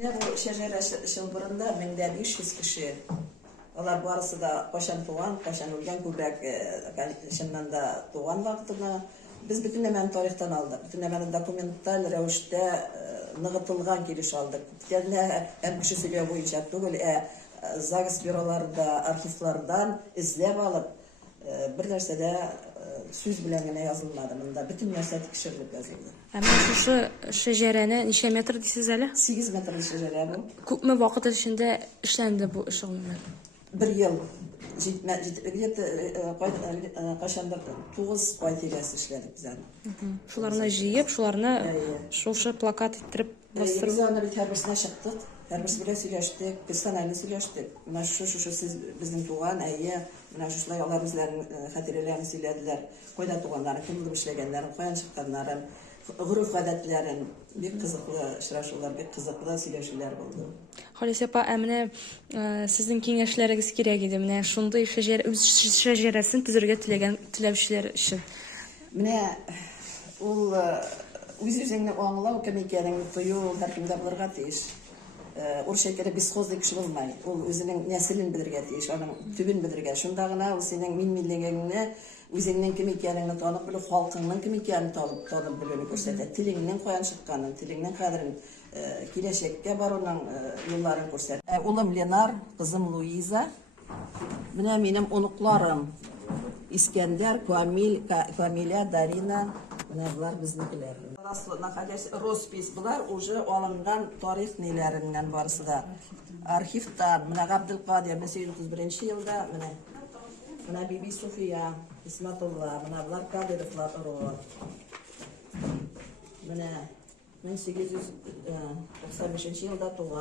Менә бу шәҗәрә чылбырында 1500 кеше. Алар барысы да кайчан туган, кайчан үлгән, күбрәк чыннан да туган вакытына. Без бөтен нәмәне тарихтан алдык. Бөтен нәмәне документаль рәвештә ныгытылган килеш алдык. Һәм кеше сөйләү буенча түгел, ЗАГС бюроларда, архивлардан эзләп алып, бер нәрсәдә сүз белән генә язылмады. Монда бөтен нәрсә тикшерелеп язылды. Әмма шушы шәҗәрәне ничә метр дисез әле? 8 метрлы шәҗәрә бу. Күпме вакыт эчендә эшләнде бу эш гомумән? 1 ел. Где-то кайчандыр 9 ай тирәсе эшләдек без аны. Шуларны җыеп, шуларны шушы плакат иттереп бастыру. Biz аны бит һәрберсенә чыктык. Һәрберсе белән сөйләштек, персонально сөйләштек. Менә шушы сез безнең туган, менә шулай алар үзләренең хатирәләрен сөйләделәр. Кайда туганнарын, кем булып эшләгәннәрен, каян чыкканнарын, гөрүф-гадәтләрен, бик кызыклы очрашулар, бик кызыклы сөйләшүләр булды. Халис апа, менә сезнең киңәшләрегез кирәк иде. Менә шундый шәҗәрәсен төзергә теләүчеләр өчен. Менә ул үз-үзеңне аңлау, кем икәнен тою һәркемдә булырга тиеш. Урысча әйткәндә бесхозный кеше булмай. Ул үзенең нәселен белергә тиеш, аның төбен белергә. Шунда гына ул синең мин-миллегеңне, үзеңнең кем икәнеңне танып белү, халкыңның кем икәнен танып белүне күрсәтә. Телеңнең каян чыкканын, телеңнең кадерен, киләчәккә баруның юлларын күрсәтә. Улым Ленар, кызым Луиза. Менә минем оныкларым Искәндәр, Камиля, Дарина. Менә булар безнекеләр. Роспись булар уже алынган тарих ниләреннән барысы да. Архивтан, менә Габделкадир 1931 елда, менә Биби Суфия, Исматулла, менә булар Кадировлар уры. Менә 1895 елда туган.